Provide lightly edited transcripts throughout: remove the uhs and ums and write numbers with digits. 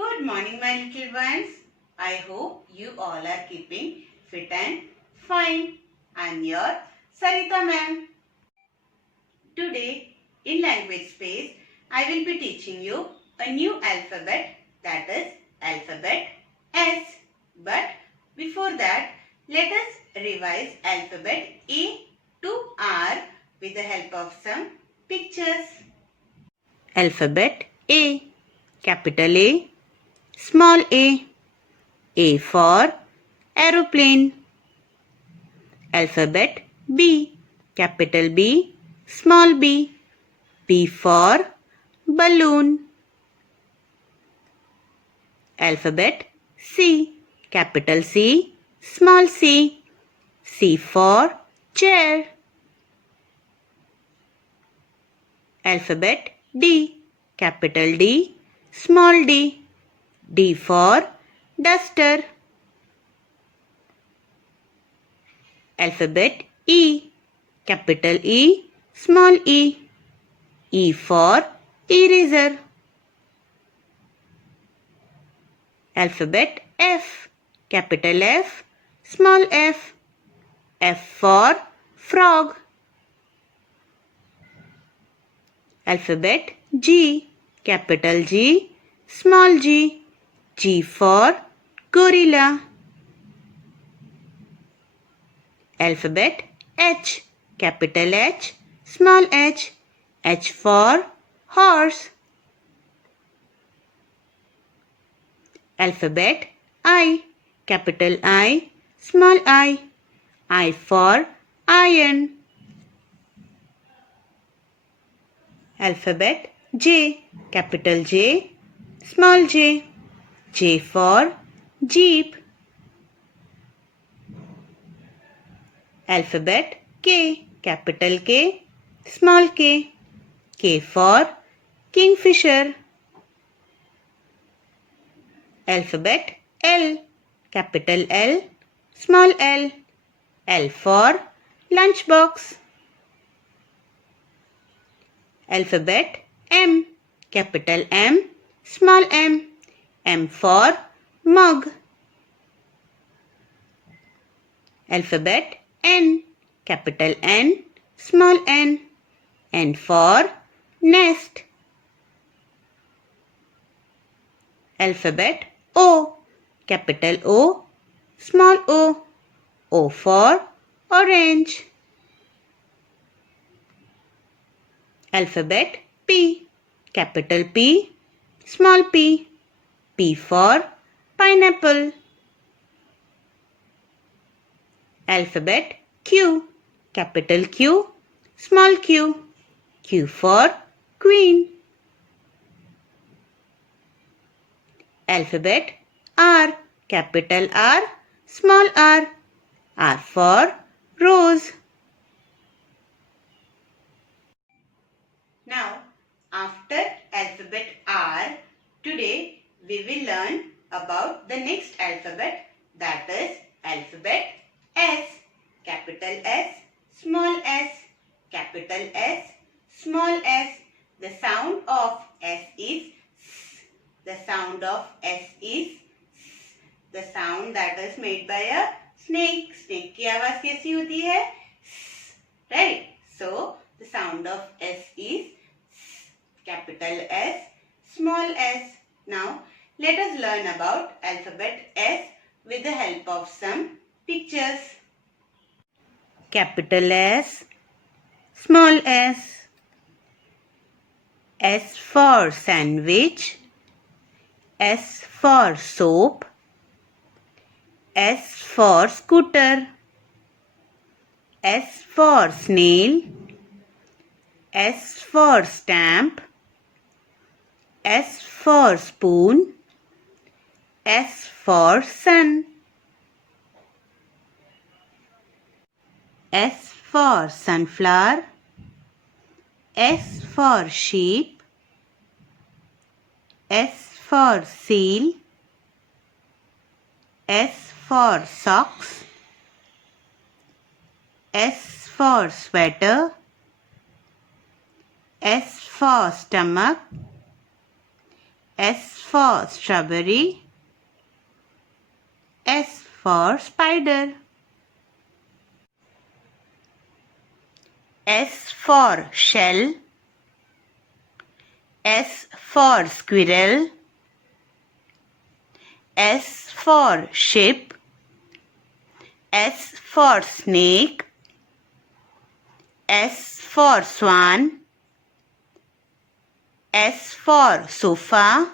Good morning, my little ones. I hope you all are keeping fit and fine. I am your Sarita ma'am. Today, in language space, I will be teaching you a new alphabet, that is alphabet S. But before that, let us revise alphabet A to R with the help of some pictures. Alphabet A. Capital A, small a. A for aeroplane. Alphabet B. Capital B, small b. B for balloon. Alphabet C. Capital C, small c. C for chair. Alphabet D. Capital D, small d. D for duster. Alphabet E. Capital E, small e. E for eraser. Alphabet F. Capital F, small f. F for frog. Alphabet G. Capital G, small g. G for gorilla. Alphabet H. Capital H, small h. H for horse. Alphabet I. Capital I, small I. I for iron. Alphabet J. Capital J, small j. J for jeep. Alphabet K. Capital K, small k. K for kingfisher. Alphabet L. Capital L, small l. L for lunchbox. Alphabet M. Capital M, small m. M for mug. Alphabet N. Capital N, small n. N for nest. Alphabet O. Capital O, small o. O for orange. Alphabet P. Capital P, small p. P for pineapple. Alphabet Q. Capital Q, small q. Q for queen. Alphabet R. Capital R, small r. R for rose. Now, after alphabet R, today we will learn about the next alphabet, that is alphabet S. Capital S, small s. Capital S, small s. The sound of S is S. The sound of S is S. The sound that is made by a snake. Snake की आवाज कैसी होती है? S. Right? So, the sound of S is S. Capital S, small s. Now, let us learn about alphabet S with the help of some pictures. Capital S, small s. S for sandwich. S for soap. S for scooter. S for snail. S for stamp. S for spoon. S for sun. S for sunflower. S for sheep. S for seal. S for socks. S for sweater. S for stomach. S for strawberry. S for spider. S for shell. S for squirrel. S for ship. S for snake. S for swan. S for sofa.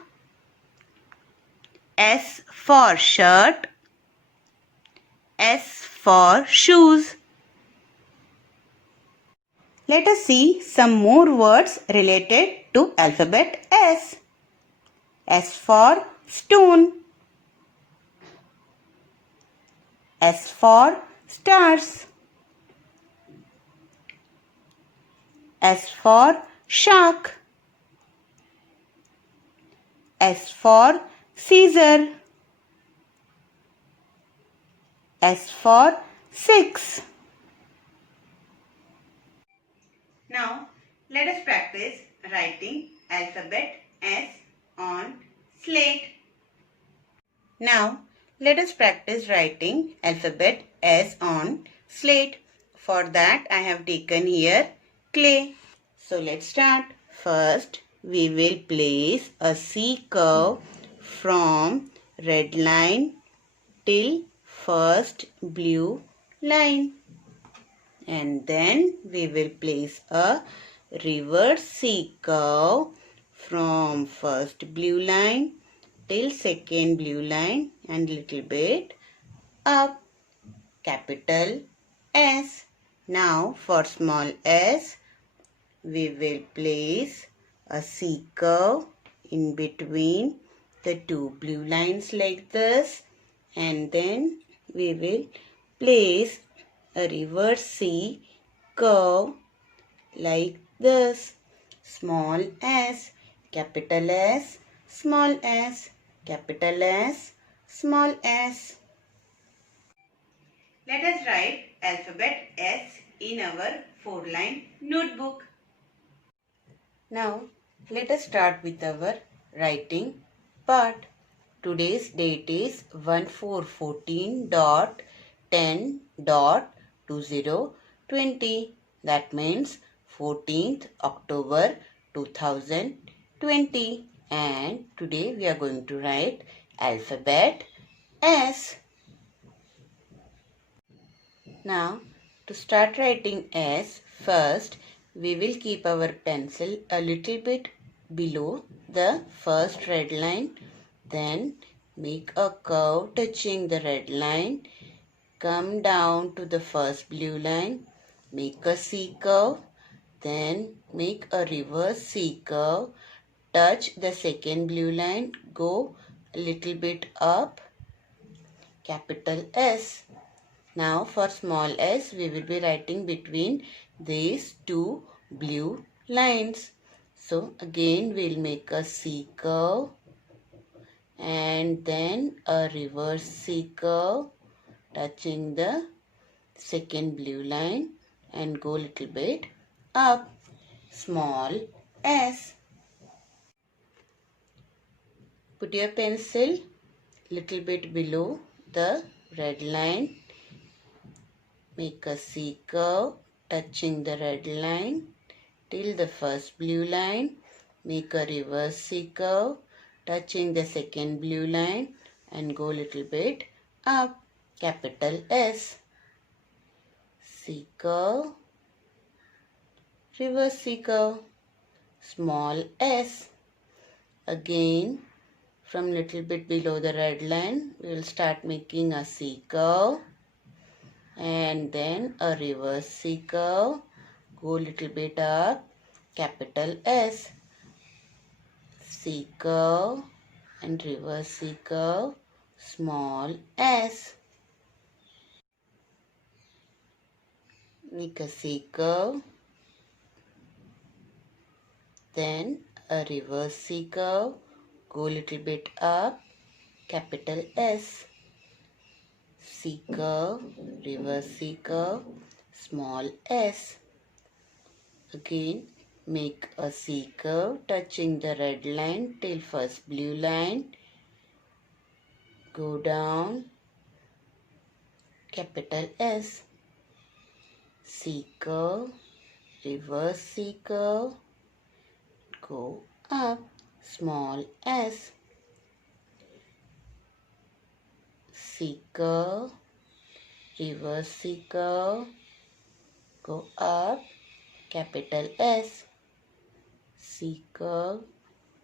S for shirt. S for shoes. Let us see some more words related to alphabet S. S for stone. S for stars. S for shark. S for Caesar. S for 6. Now, let us practice writing alphabet S on slate. Now, let us practice writing alphabet S on slate. For that, I have taken here clay. So, let's start. First, we will place a C curve from red line till first blue line. And then we will place a reverse C curve from first blue line till second blue line and little bit up. Capital S. Now for small s, we will place a C curve in between the two blue lines like this, and then we will place a reverse C curve like this. Small s, capital S, small s, capital S, small s. Let us write alphabet S in our 4-line notebook. Now, let us start with our writing part. Today's date is 1414.10.2020. That means 14th October 2020. And today we are going to write alphabet S. Now, to start writing S, first we will keep our pencil a little bit below the first red line. Then make a curve touching the red line. Come down to the first blue line. Make a C curve. Then make a reverse C curve. Touch the second blue line. Go a little bit up. Capital S. Now for small s, we will be writing between these two blue lines. So again we will make a C curve and then a reverse C curve touching the second blue line and go little bit up. Small s. Put your pencil little bit below the red line. Make a C curve touching the red line till the first blue line. Make a reverse C curve touching the second blue line and go little bit up. Capital S. C curve, reverse C curve, small s. Again, from little bit below the red line, we will start making a C curve and then a reverse C curve. Go little bit up. Capital S. C curve and reverse C curve, small s. Make a C curve, then a reverse C curve, go little bit up, capital S. C curve, reverse C curve, small s. Again, make a C curve touching the red line till first blue line. Go down, capital S. C curve, reverse C curve. Go up, small s. C curve, reverse C curve. Go up, capital S. C curve,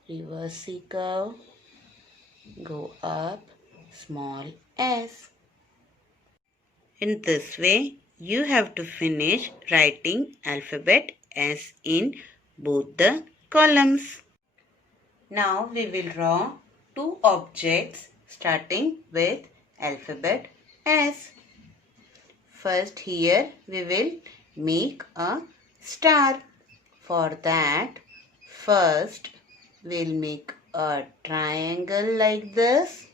reverse C curve. Go up, small s. In this way, you have to finish writing alphabet S in both the columns. Now we will draw two objects starting with alphabet S. First here we will make a star. For that, first we'll make a triangle like this.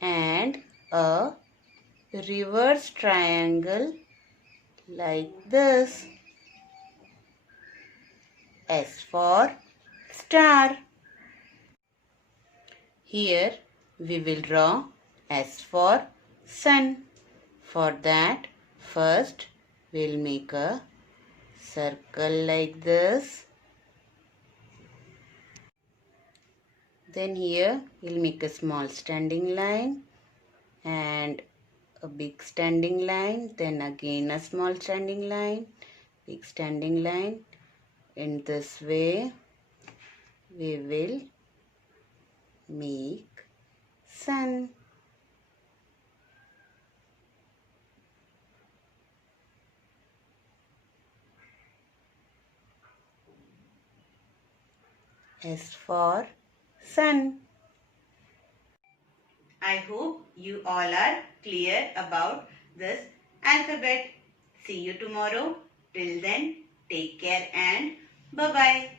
And a reverse triangle like this. S for star. Here we will draw S for sun. For that, first we'll make a circle like this. Then here we'll make a small standing line and a big standing line, then again a small standing line, big standing line. In this way we will make sun. S for sun. I hope you all are clear about this alphabet. See you tomorrow. Till then, take care and bye-bye.